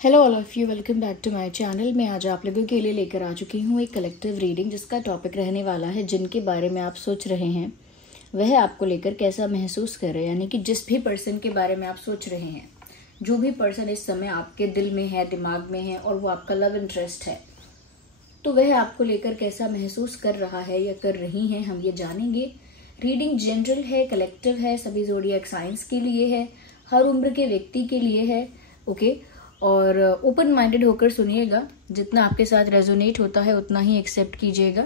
Hello all of you, welcome back to my channel. मैं आज आप लोगों के लिए लेकर आ चुकी हूँ एक कलेक्टिव रीडिंग, जिसका टॉपिक रहने वाला है जिनके बारे में आप सोच रहे हैं वह आपको लेकर कैसा महसूस कर रहे हैं। यानी कि जिस भी पर्सन के बारे में आप सोच रहे हैं, जो भी पर्सन इस समय आपके दिल में है, दिमाग में है और वो आपका लव इंटरेस्ट है, तो वह आपको लेकर कैसा महसूस कर रहा है या कर रही हैं, हम ये जानेंगे। रीडिंग जनरल है, कलेक्टिव है, सभी ज़ोडिएक साइंस के लिए है, हर उम्र के व्यक्ति के लिए है। ओके, और ओपन माइंडेड होकर सुनिएगा। जितना आपके साथ रेजोनेट होता है उतना ही एक्सेप्ट कीजिएगा।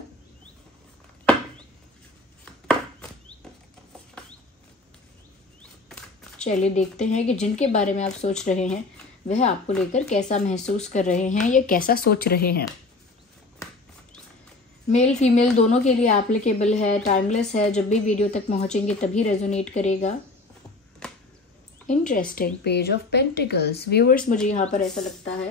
चलिए देखते हैं कि जिनके बारे में आप सोच रहे हैं वह आपको लेकर कैसा महसूस कर रहे हैं या कैसा सोच रहे हैं। मेल फीमेल दोनों के लिए एप्लीकेबल है, टाइमलेस है, जब भी वीडियो तक पहुंचेंगे तभी रेजोनेट करेगा। Interesting, page of pentacles. Viewers, मुझे यहाँ पर ऐसा लगता है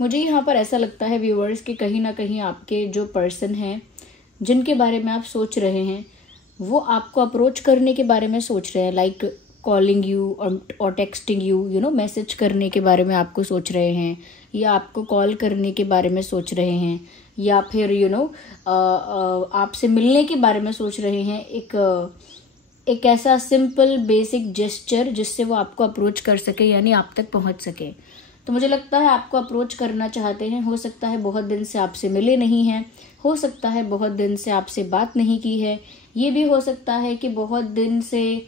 मुझे यहाँ पर ऐसा लगता है व्यूअर्स कि कहीं ना कहीं आपके जो पर्सन हैं जिनके बारे में आप सोच रहे हैं वो आपको अप्रोच करने के बारे में सोच रहे हैं, लाइक कॉलिंग यू और टेक्सटिंग यू, मैसेज करने के बारे में आपको सोच रहे हैं, या आपको कॉल करने के बारे में सोच रहे हैं, या फिर आपसे मिलने के बारे में सोच रहे हैं। एक ऐसा सिंपल बेसिक जेस्चर जिससे वो आपको अप्रोच कर सके, यानी आप तक पहुंच सके। तो मुझे लगता है आपको अप्रोच करना चाहते हैं। हो सकता है बहुत दिन से आपसे मिले नहीं हैं, हो सकता है बहुत दिन से आपसे बात नहीं की है, ये भी हो सकता है कि बहुत दिन से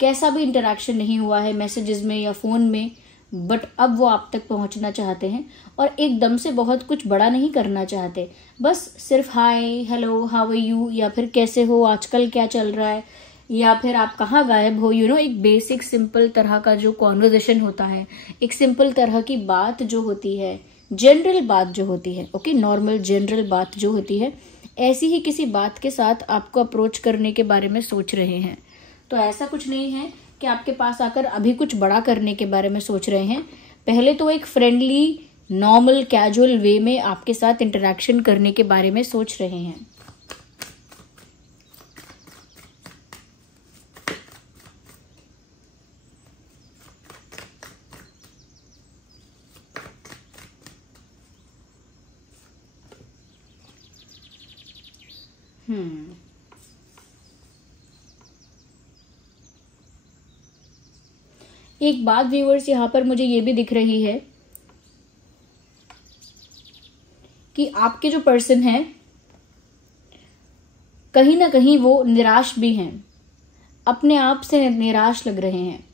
कैसा भी इंटरेक्शन नहीं हुआ है मैसेजेस में या फ़ोन में, बट अब वो आप तक पहुंचना चाहते हैं और एकदम से बहुत कुछ बड़ा नहीं करना चाहते। बस सिर्फ हाय, हेलो, हाउ आर यू, या फिर कैसे हो, आजकल क्या चल रहा है, या फिर आप कहाँ गायब हो, एक बेसिक सिंपल तरह का जो कॉन्वर्जेशन होता है, एक सिंपल तरह की बात जो होती है, जनरल बात जो होती है, ओके, नॉर्मल जनरल बात जो होती है, ऐसी ही किसी बात के साथ आपको अप्रोच करने के बारे में सोच रहे हैं। तो ऐसा कुछ नहीं है कि आपके पास आकर अभी कुछ बड़ा करने के बारे में सोच रहे हैं। पहले तो एक फ्रेंडली, नॉर्मल, कैजुअल वे में आपके साथ इंटरेक्शन करने के बारे में सोच रहे हैं। एक बात व्यूअर्स, यहाँ पर मुझे ये भी दिख रही है कि आपके जो पर्सन हैं कहीं ना कहीं वो निराश भी हैं, अपने आप से निराश लग रहे हैं।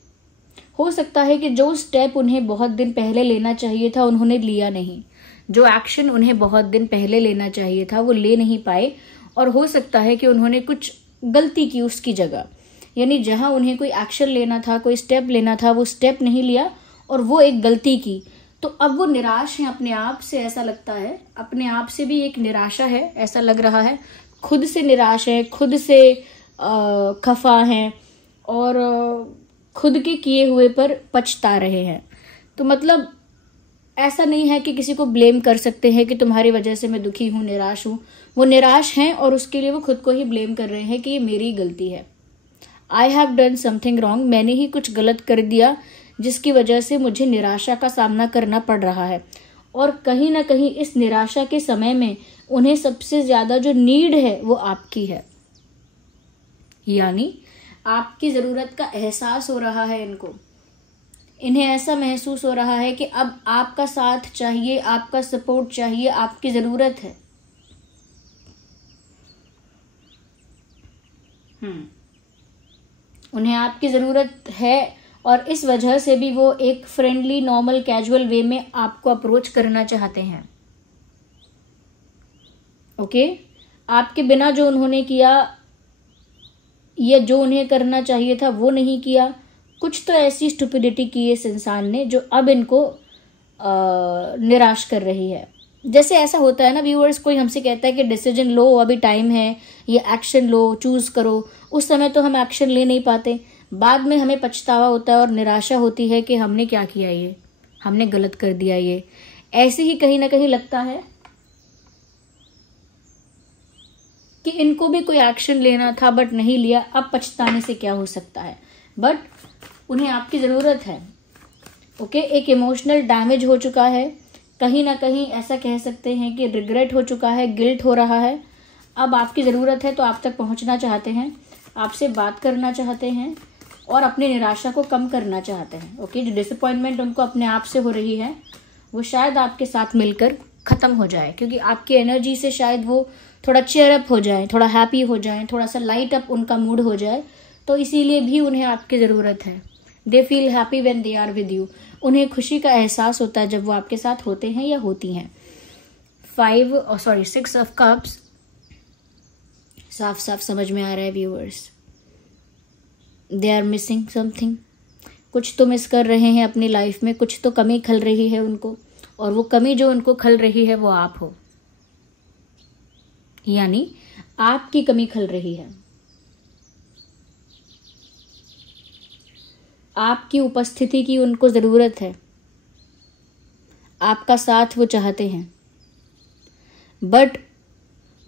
हो सकता है कि जो स्टेप उन्हें बहुत दिन पहले लेना चाहिए था उन्होंने लिया नहीं, जो एक्शन उन्हें बहुत दिन पहले लेना चाहिए था वो ले नहीं पाए, और हो सकता है कि उन्होंने कुछ गलती की उसकी जगह, यानी जहां उन्हें कोई एक्शन लेना था, कोई स्टेप लेना था, वो स्टेप नहीं लिया और वो एक गलती की। तो अब वो निराश है अपने आप से, ऐसा लगता है। अपने आप से भी एक निराशा है, ऐसा लग रहा है। खुद से निराश है, खुद से खफा हैं और खुद के किए हुए पर पछता रहे हैं। तो मतलब ऐसा नहीं है कि किसी को ब्लेम कर सकते हैं कि तुम्हारी वजह से मैं दुखी हूं, निराश हूं। वो निराश हैं और उसके लिए वो खुद को ही ब्लेम कर रहे हैं कि ये मेरी गलती है। I have done something wrong, मैंने ही कुछ गलत कर दिया जिसकी वजह से मुझे निराशा का सामना करना पड़ रहा है। और कहीं ना कहीं इस निराशा के समय में उन्हें सबसे ज्यादा जो नीड है वो आपकी है, यानी आपकी जरूरत का एहसास हो रहा है इनको। इन्हें ऐसा महसूस हो रहा है कि अब आपका साथ चाहिए, आपका सपोर्ट चाहिए, आपकी जरूरत है। उन्हें आपकी जरूरत है और इस वजह से भी वो एक फ्रेंडली, नॉर्मल, कैजुअल वे में आपको अप्रोच करना चाहते हैं। ओके, आपके बिना जो उन्होंने किया या जो उन्हें करना चाहिए था वो नहीं किया, कुछ तो ऐसी स्टुपिडिटी की इस इंसान ने जो अब इनको निराश कर रही है। जैसे ऐसा होता है ना व्यूअर्स, कोई हमसे कहता है कि डिसीजन लो, अभी टाइम है, ये एक्शन लो, चूज करो। उस समय तो हम एक्शन ले नहीं पाते, बाद में हमें पछतावा होता है और निराशा होती है कि हमने क्या किया, ये हमने गलत कर दिया। ये ऐसे ही कहीं ना कहीं लगता है कि इनको भी कोई एक्शन लेना था बट नहीं लिया, अब पछताने से क्या हो सकता है, बट उन्हें आपकी ज़रूरत है। ओके, एक इमोशनल डैमेज हो चुका है, कहीं ना कहीं ऐसा कह सकते हैं कि रिग्रेट हो चुका है, गिल्ट हो रहा है। अब आपकी ज़रूरत है तो आप तक पहुंचना चाहते हैं, आपसे बात करना चाहते हैं और अपनी निराशा को कम करना चाहते हैं। ओके, जो डिसअपॉइंटमेंट उनको अपने आप से हो रही है वो शायद आपके साथ मिलकर ख़त्म हो जाए, क्योंकि आपकी एनर्जी से शायद वो थोड़ा चेयर अप हो जाए, थोड़ा हैप्पी हो जाए, थोड़ा सा लाइट अप उनका मूड हो जाए। तो इसीलिए भी उन्हें आपकी ज़रूरत है। They feel happy when they are with you. उन्हें खुशी का एहसास होता है जब वो आपके साथ होते हैं या होती हैं। 6 ऑफ कप्स साफ साफ समझ में आ रहा है viewers, they are missing something. कुछ तो मिस कर रहे हैं अपनी लाइफ में, कुछ तो कमी खल रही है उनको, और वो कमी जो उनको खल रही है वो आप हो, यानी आपकी कमी खल रही है। आपकी उपस्थिति की उनको ज़रूरत है, आपका साथ वो चाहते हैं, बट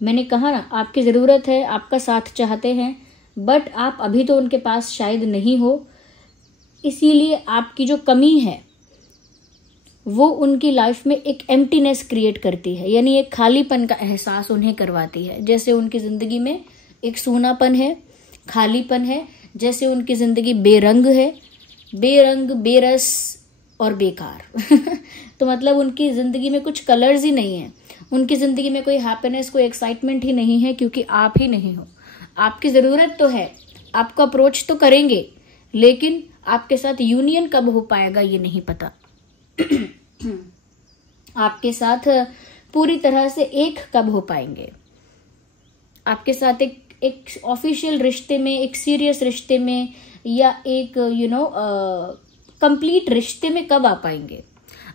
मैंने कहा ना, आपकी ज़रूरत है, आपका साथ चाहते हैं, बट आप अभी तो उनके पास शायद नहीं हो। इसीलिए आपकी जो कमी है वो उनकी लाइफ में एक एम्प्टीनेस क्रिएट करती है, यानी एक खालीपन का एहसास उन्हें करवाती है। जैसे उनकी ज़िंदगी में एक सूनापन है, खालीपन है, जैसे उनकी ज़िंदगी बेरंग है, बेरंग, बेरस और बेकार तो मतलब उनकी ज़िंदगी में कुछ कलर्स ही नहीं है, उनकी ज़िंदगी में कोई हैप्पीनेस, कोई एक्साइटमेंट ही नहीं है, क्योंकि आप ही नहीं हो। आपकी ज़रूरत तो है, आपको अप्रोच तो करेंगे, लेकिन आपके साथ यूनियन कब हो पाएगा ये नहीं पता आपके साथ पूरी तरह से एक कब हो पाएंगे, आपके साथ एक ऑफिशियल रिश्ते में, एक सीरियस रिश्ते में, या एक कंप्लीट रिश्ते में कब आ पाएंगे।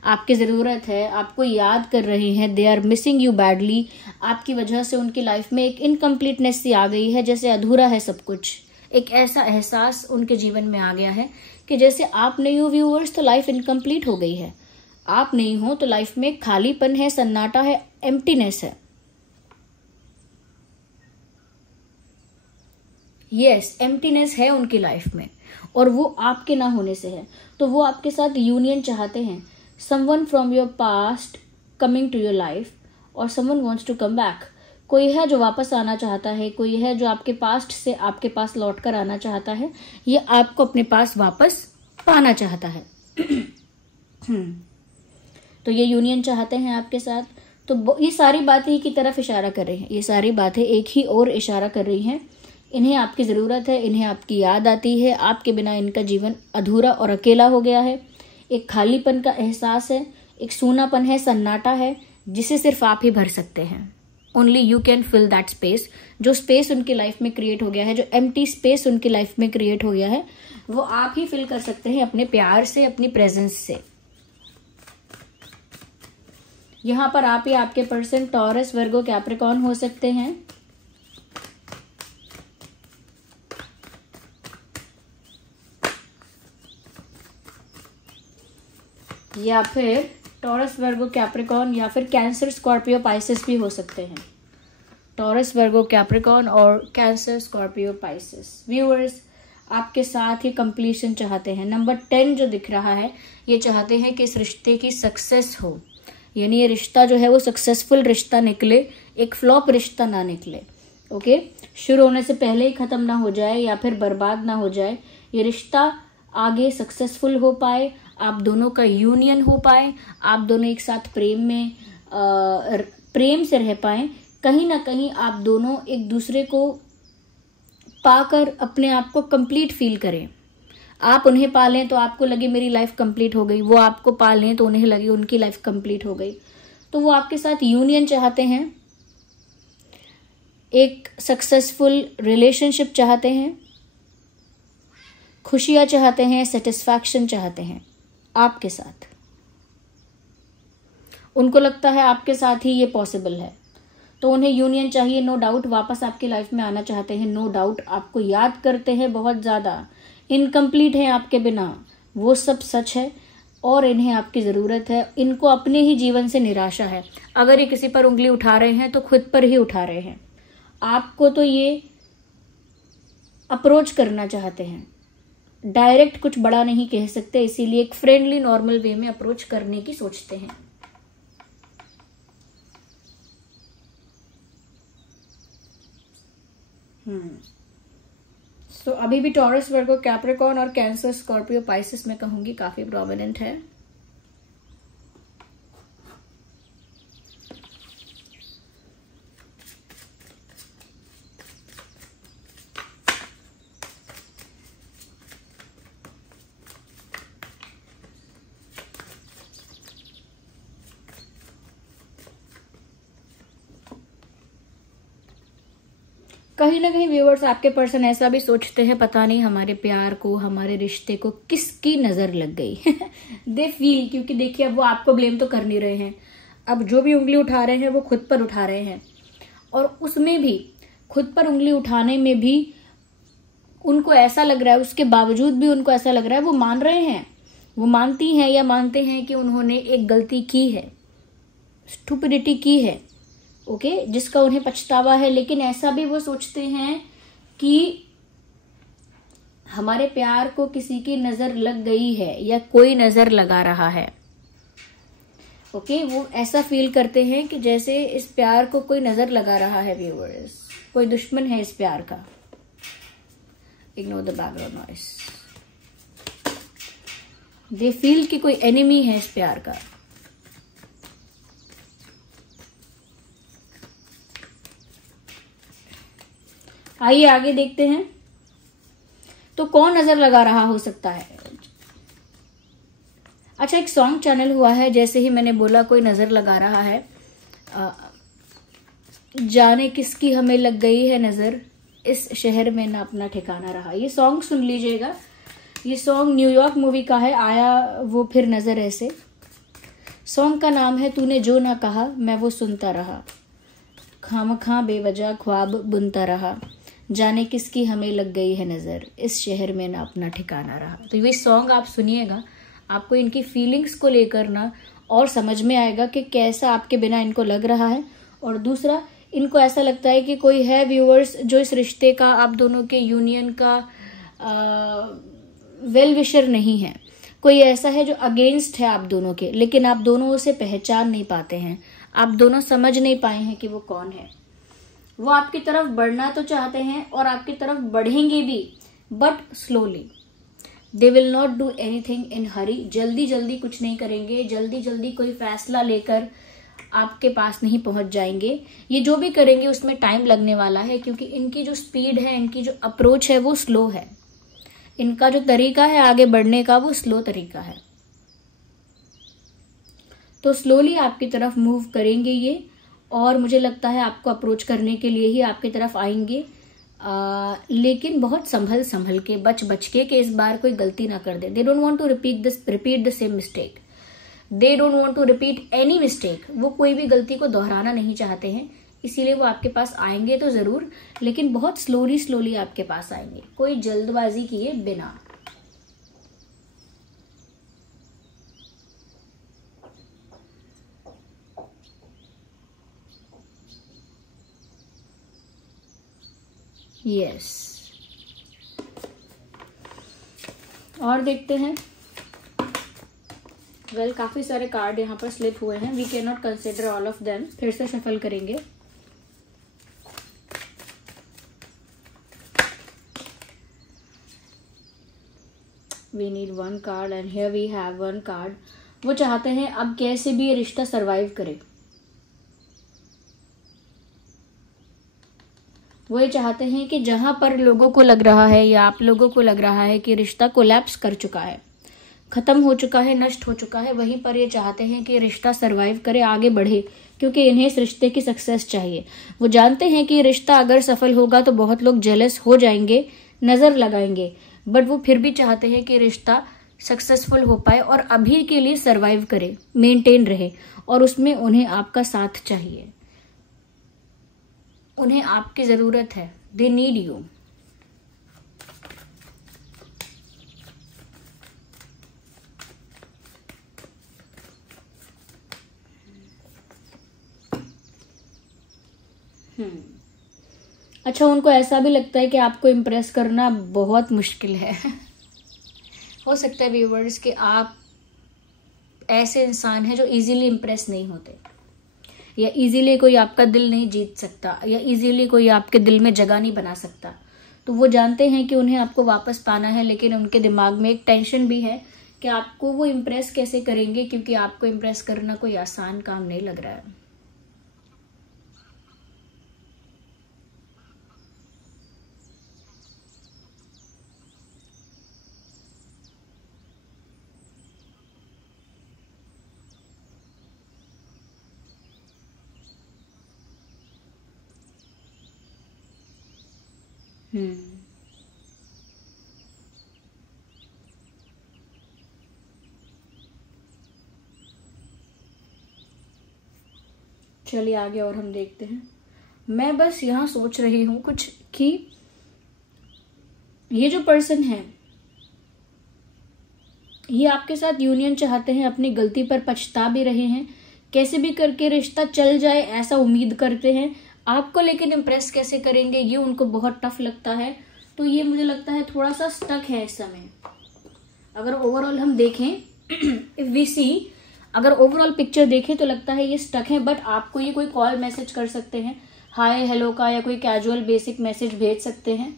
आपकी ज़रूरत है, आपको याद कर रहे हैं, they are missing you badly. आपकी वजह से उनकी लाइफ में एक इनकम्प्लीटनेस सी आ गई है, जैसे अधूरा है सब कुछ। एक ऐसा एहसास उनके जीवन में आ गया है कि जैसे आप नहीं हो व्यूअर्स तो लाइफ इनकम्प्लीट हो गई है, आप नहीं हो तो लाइफ में खालीपन है, सन्नाटा है, एम्प्टीनेस है। यस, एम्प्टीनेस है उनकी लाइफ में, और वो आपके ना होने से है। तो वो आपके साथ यूनियन चाहते हैं, someone from your past coming to your life, और someone wants to come back. कोई है जो वापस आना चाहता है, कोई है जो आपके पास्ट से आपके पास लौट कर आना चाहता है, ये आपको अपने पास वापस पाना चाहता है तो ये यूनियन चाहते हैं आपके साथ। तो ये सारी बातें ही की तरफ इशारा कर रही हैं, ये सारी बातें एक ही और इशारा कर रही हैं। इन्हें आपकी ज़रूरत है, इन्हें आपकी याद आती है, आपके बिना इनका जीवन अधूरा और अकेला हो गया है। एक खालीपन का एहसास है, एक सूनापन है, सन्नाटा है, जिसे सिर्फ आप ही भर सकते हैं। Only you can fill that space. जो स्पेस उनकी लाइफ में क्रिएट हो गया है, जो एम्प्टी स्पेस उनकी लाइफ में क्रिएट हो गया है, वो आप ही फिल कर सकते हैं अपने प्यार से, अपनी प्रेजेंस से। यहां पर आप ही आपके पर्सन टॉरस, वर्गो, कैप्रिकॉर्न हो सकते हैं, या फिर टॉरस, वर्गो, कैप्रिकॉर्न, या फिर कैंसर, स्कॉर्पियो, पाइसेस भी हो सकते हैं। टॉरस, वर्गो, कैप्रिकॉर्न और कैंसर, स्कॉर्पियो, पाइसेस। व्यूअर्स आपके साथ ही कंप्लीशन चाहते हैं। नंबर 10 जो दिख रहा है, ये चाहते हैं कि इस रिश्ते की सक्सेस हो, यानी ये रिश्ता जो है वो सक्सेसफुल रिश्ता निकले, एक फ्लॉप रिश्ता ना निकले। ओके, शुरू होने से पहले ही खत्म ना हो जाए या फिर बर्बाद ना हो जाए। ये रिश्ता आगे सक्सेसफुल हो पाए, आप दोनों का यूनियन हो पाए, आप दोनों एक साथ प्रेम से रह पाए। कहीं ना कहीं आप दोनों एक दूसरे को पाकर अपने आप को कंप्लीट फील करें। आप उन्हें पालें तो आपको लगे मेरी लाइफ कंप्लीट हो गई, वो आपको पालें तो उन्हें लगे उनकी लाइफ कंप्लीट हो गई। तो वो आपके साथ यूनियन चाहते हैं, एक सक्सेसफुल रिलेशनशिप चाहते हैं, खुशियां चाहते हैं, सेटिस्फैक्शन चाहते हैं आपके साथ। उनको लगता है आपके साथ ही ये पॉसिबल है, तो उन्हें यूनियन चाहिए। नो डाउट वापस आपकी लाइफ में आना चाहते हैं, नो डाउट आपको याद करते हैं बहुत ज़्यादा, इनकम्प्लीट है आपके बिना, वो सब सच है, और इन्हें आपकी ज़रूरत है। इनको अपने ही जीवन से निराशा है। अगर ये किसी पर उंगली उठा रहे हैं तो खुद पर ही उठा रहे हैं। आपको तो ये अप्रोच करना चाहते हैं, डायरेक्ट कुछ बड़ा नहीं कह सकते, इसीलिए एक फ्रेंडली नॉर्मल वे में अप्रोच करने की सोचते हैं। तो अभी भी टॉरस, वर्गो, कैप्रिकॉर्न और कैंसर, स्कॉर्पियो, पाइसिस में कहूंगी काफी प्रोमिनेंट है। कहीं ना कहीं व्यूअर्स, आपके पर्सन ऐसा भी सोचते हैं, पता नहीं हमारे प्यार को, हमारे रिश्ते को किसकी नजर लग गई। दे फील, क्योंकि देखिए अब वो आपको ब्लेम तो कर नहीं रहे हैं, अब जो भी उंगली उठा रहे हैं वो खुद पर उठा रहे हैं, और उसमें भी खुद पर उंगली उठाने में भी उनको ऐसा लग रहा है, उसके बावजूद भी उनको ऐसा लग रहा है, वो मान रहे हैं, वो मानती हैं या मानते हैं कि उन्होंने एक गलती की है, स्टुपिडिटी की है, ओके, जिसका उन्हें पछतावा है। लेकिन ऐसा भी वो सोचते हैं कि हमारे प्यार को किसी की नजर लग गई है या कोई नजर लगा रहा है, ओके, वो ऐसा फील करते हैं कि जैसे इस प्यार को कोई नजर लगा रहा है। व्यूअर्स, कोई दुश्मन है इस प्यार का। Ignore the background noise. They feel कि कोई एनिमी है इस प्यार का। आइए आगे देखते हैं, तो कौन नजर लगा रहा हो सकता है। अच्छा, एक सॉन्ग चैनल हुआ है, जैसे ही मैंने बोला कोई नजर लगा रहा है, जाने किसकी हमें लग गई है नजर, इस शहर में ना अपना ठिकाना रहा। ये सॉन्ग सुन लीजिएगा, ये सॉन्ग न्यूयॉर्क मूवी का है, आया वो फिर नजर ऐसे। सॉन्ग का नाम है तूने जो ना कहा मैं वो सुनता रहा, खामखा बेवजह ख्वाब बुनता रहा, जाने किसकी हमें लग गई है नजर, इस शहर में ना अपना ठिकाना रहा। तो ये सॉन्ग आप सुनिएगा, आपको इनकी फीलिंग्स को लेकर ना और समझ में आएगा कि कैसा आपके बिना इनको लग रहा है। और दूसरा, इनको ऐसा लगता है कि कोई है व्यूअर्स जो इस रिश्ते का, आप दोनों के यूनियन का वेल विशर नहीं है, कोई ऐसा है जो अगेंस्ट है आप दोनों के, लेकिन आप दोनों उसे पहचान नहीं पाते हैं, आप दोनों समझ नहीं पाए हैं कि वो कौन है। वो आपकी तरफ बढ़ना तो चाहते हैं और आपकी तरफ बढ़ेंगे भी, but slowly. They will not do anything in hurry. जल्दी जल्दी कुछ नहीं करेंगे, जल्दी जल्दी कोई फैसला लेकर आपके पास नहीं पहुंच जाएंगे। ये जो भी करेंगे उसमें टाइम लगने वाला है, क्योंकि इनकी जो स्पीड है, इनकी जो अप्रोच है वो स्लो है, इनका जो तरीका है आगे बढ़ने का वो स्लो तरीका है। तो स्लोली आपकी तरफ मूव करेंगे ये, और मुझे लगता है आपको अप्रोच करने के लिए ही आपकी तरफ आएंगे, लेकिन बहुत संभल संभल के, बच बच के, कि इस बार कोई गलती ना कर दे। They don't want to repeat the same mistake, they don't want to repeat any mistake. वो कोई भी गलती को दोहराना नहीं चाहते हैं, इसीलिए वो आपके पास आएंगे तो जरूर, लेकिन बहुत स्लोली स्लोली आपके पास आएंगे, कोई जल्दबाजी किए बिना। यस, और देखते हैं। वेल, काफी सारे कार्ड यहाँ पर स्लिप हुए हैं, we can not consider all of them. फिर से शफल करेंगे। We need one card and here we have one card. वो चाहते हैं अब कैसे भी ये रिश्ता सरवाइव करे, वो ये चाहते हैं कि जहां पर लोगों को लग रहा है या आप लोगों को लग रहा है कि रिश्ता कोलैप्स कर चुका है, खत्म हो चुका है, नष्ट हो चुका है, वहीं पर ये चाहते हैं कि रिश्ता सरवाइव करे, आगे बढ़े, क्योंकि इन्हें इस रिश्ते की सक्सेस चाहिए। वो जानते हैं कि रिश्ता अगर सफल होगा तो बहुत लोग जेलस हो जाएंगे, नजर लगाएंगे, बट वो फिर भी चाहते हैं कि रिश्ता सक्सेसफुल हो पाए और अभी के लिए सरवाइव करे, मेंटेन रहे, और उसमें उन्हें आपका साथ चाहिए, उन्हें आपकी जरूरत है। They need you. अच्छा, उनको ऐसा भी लगता है कि आपको इम्प्रेस करना बहुत मुश्किल है। हो सकता है व्यूवर्स कि आप ऐसे इंसान हैं जो इजीली इम्प्रेस नहीं होते, या इजीली कोई आपका दिल नहीं जीत सकता, या इजीली कोई आपके दिल में जगह नहीं बना सकता। तो वो जानते हैं कि उन्हें आपको वापस पाना है, लेकिन उनके दिमाग में एक टेंशन भी है कि आपको वो इम्प्रेस कैसे करेंगे, क्योंकि आपको इम्प्रेस करना कोई आसान काम नहीं लग रहा है। चलिए आगे और हम देखते हैं। मैं बस यहाँ सोच रही हूँ कुछ कि ये जो पर्सन है ये आपके साथ यूनियन चाहते हैं, अपनी गलती पर पछता भी रहे हैं, कैसे भी करके रिश्ता चल जाए ऐसा उम्मीद करते हैं आपको, लेकिन इम्प्रेस कैसे करेंगे ये उनको बहुत टफ लगता है। तो ये मुझे लगता है थोड़ा सा स्टक है इस समय। अगर ओवरऑल हम देखें, इफ वी सी, अगर ओवरऑल पिक्चर देखें तो लगता है ये स्टक है। बट आपको ये कोई कॉल मैसेज कर सकते हैं, हाय हेलो का, या कोई कैजुअल बेसिक मैसेज भेज सकते हैं।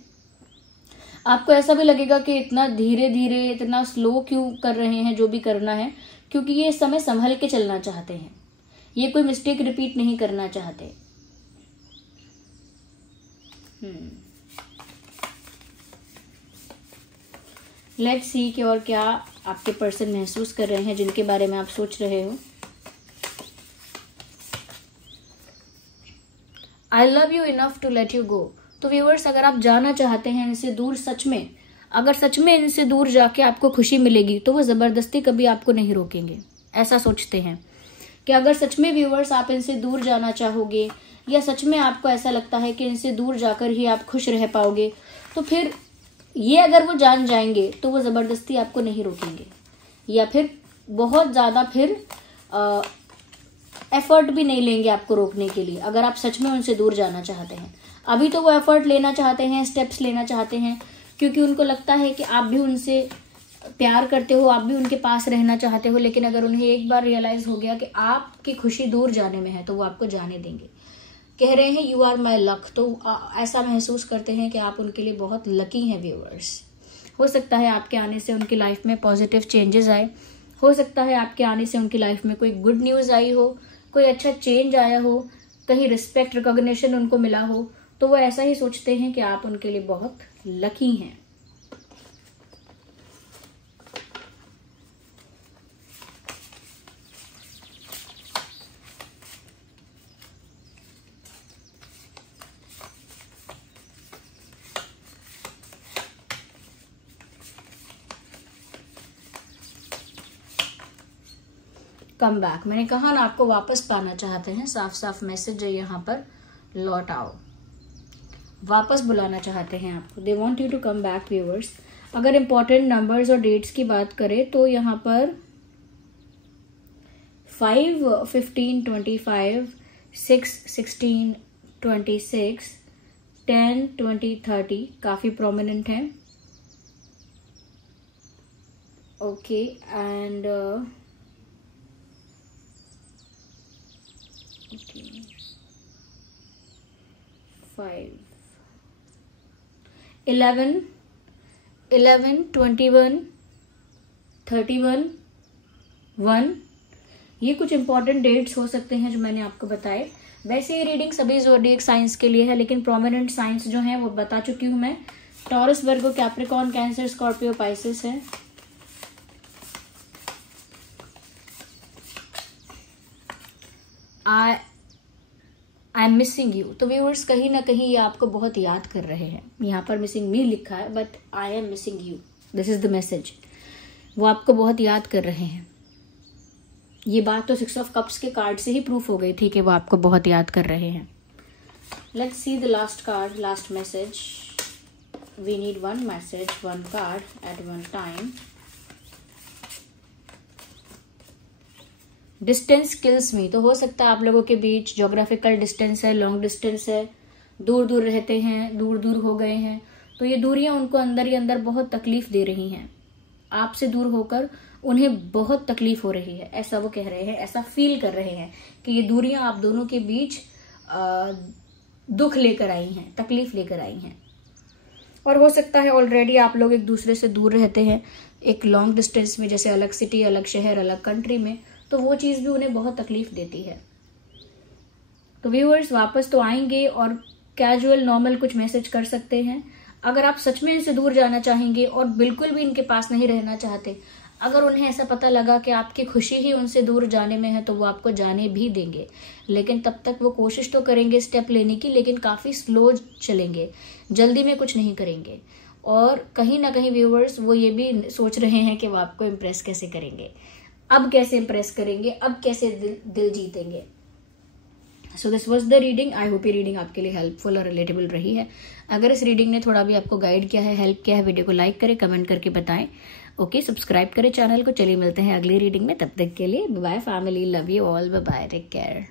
आपको ऐसा भी लगेगा कि इतना धीरे धीरे, इतना स्लो क्यों कर रहे हैं जो भी करना है, क्योंकि ये इस समय संभल के चलना चाहते हैं, ये कोई मिस्टेक रिपीट नहीं करना चाहते। लेट्स सी कि और क्या आपके पर्सन महसूस कर रहे हैं जिनके बारे में आप सोच रहे हो। I love you enough to let you go. तो व्यूअर्स, अगर आप जाना चाहते हैं इनसे दूर, सच में अगर सच में इनसे दूर जाके आपको खुशी मिलेगी तो वो जबरदस्ती कभी आपको नहीं रोकेंगे। ऐसा सोचते हैं कि अगर सच में व्यूअर्स आप इनसे दूर जाना चाहोगे, या सच में आपको ऐसा लगता है कि इनसे दूर जाकर ही आप खुश रह पाओगे, तो फिर ये अगर वो जान जाएंगे तो वो जबरदस्ती आपको नहीं रोकेंगे, या फिर बहुत ज्यादा फिर एफर्ट भी नहीं लेंगे आपको रोकने के लिए, अगर आप सच में उनसे दूर जाना चाहते हैं। अभी तो वो एफर्ट लेना चाहते हैं, स्टेप्स लेना चाहते हैं, क्योंकि उनको लगता है कि आप भी उनसे प्यार करते हो, आप भी उनके पास रहना चाहते हो। लेकिन अगर उन्हें एक बार रियलाइज हो गया कि आपकी खुशी दूर जाने में है तो वो आपको जाने देंगे। कह रहे हैं यू आर माई लक, तो ऐसा महसूस करते हैं कि आप उनके लिए बहुत लकी हैं व्यूअर्स। हो सकता है आपके आने से उनकी लाइफ में पॉजिटिव चेंजेस आए, हो सकता है आपके आने से उनकी लाइफ में कोई गुड न्यूज आई हो, कोई अच्छा चेंज आया हो, कहीं रिस्पेक्ट रिकॉग्निशन उनको मिला हो। तो वो ऐसा ही सोचते हैं कि आप उनके लिए बहुत लकी हैं। कम बैक, मैंने कहा ना आपको वापस पाना चाहते हैं, साफ साफ मैसेज है यहाँ पर, लौट आओ, वापस बुलाना चाहते हैं आपको। They want you to come back viewers. अगर इंपॉर्टेंट नंबर्स और डेट्स की बात करें तो यहाँ पर 5, 15, 25, 6, 16, 26, 10, 20, 30 काफी प्रोमिनेंट है। ओके, एंड 5, 11, 21, 31, 1, ये कुछ इंपॉर्टेंट डेट्स हो सकते हैं जो मैंने आपको बताए। वैसे ये रीडिंग सभी ज़ोडिएक साइंस के लिए है, लेकिन प्रोमिनेंट साइंस जो हैं वो बता चुकी हूँ मैं। टॉरस, वर्गो, कैप्रिकॉर्न, कैंसर, स्कॉर्पियो, पाइसेस है। I am missing you. तो व्यूअर्स, कहीं ना कहीं ये आपको बहुत याद कर रहे हैं। यहाँ पर मिसिंग मी लिखा है, but I am missing you, this is the message. वो आपको बहुत याद कर रहे हैं। ये बात तो 6 ऑफ कप्स के कार्ड से ही प्रूफ हो गई थी कि वो आपको बहुत याद कर रहे हैं। Let's see the last card, last message. We need one message, one card at one time. Distance kills me. तो हो सकता है आप लोगों के बीच ज्योग्राफिकल डिस्टेंस है, लॉन्ग डिस्टेंस है, दूर दूर रहते हैं, दूर दूर हो गए हैं, तो ये दूरियां उनको अंदर ही अंदर बहुत तकलीफ दे रही हैं। आपसे दूर होकर उन्हें बहुत तकलीफ हो रही है, ऐसा वो कह रहे हैं, ऐसा फील कर रहे हैं कि ये दूरियां आप दोनों के बीच दुख लेकर आई हैं, तकलीफ लेकर आई हैं। और हो सकता है ऑलरेडी आप लोग एक दूसरे से दूर रहते हैं, एक लॉन्ग डिस्टेंस में, जैसे अलग सिटी, अलग शहर, अलग कंट्री में, तो वो चीज भी उन्हें बहुत तकलीफ देती है। तो व्यूअर्स वापस तो आएंगे और कैजुअल नॉर्मल कुछ मैसेज कर सकते हैं। अगर आप सच में इनसे दूर जाना चाहेंगे और बिल्कुल भी इनके पास नहीं रहना चाहते, अगर उन्हें ऐसा पता लगा कि आपकी खुशी ही उनसे दूर जाने में है, तो वो आपको जाने भी देंगे। लेकिन तब तक वो कोशिश तो करेंगे स्टेप लेने की, लेकिन काफी स्लो चलेंगे, जल्दी में कुछ नहीं करेंगे। और कहीं ना कहीं व्यूअर्स वो ये भी सोच रहे हैं कि वो आपको इम्प्रेस कैसे करेंगे, अब कैसे इम्प्रेस करेंगे, अब कैसे दिल जीतेंगे। So this was the reading. I hope ये रीडिंग आपके लिए हेल्पफुल और रिलेटेबल रही है। अगर इस रीडिंग ने थोड़ा भी आपको गाइड किया है, हेल्प किया है, वीडियो को लाइक करें, कमेंट करके बताएं। ओके, सब्सक्राइब करें चैनल को। चलिए मिलते हैं अगली रीडिंग में, तब तक के लिए bye family, love you all, bye, take care.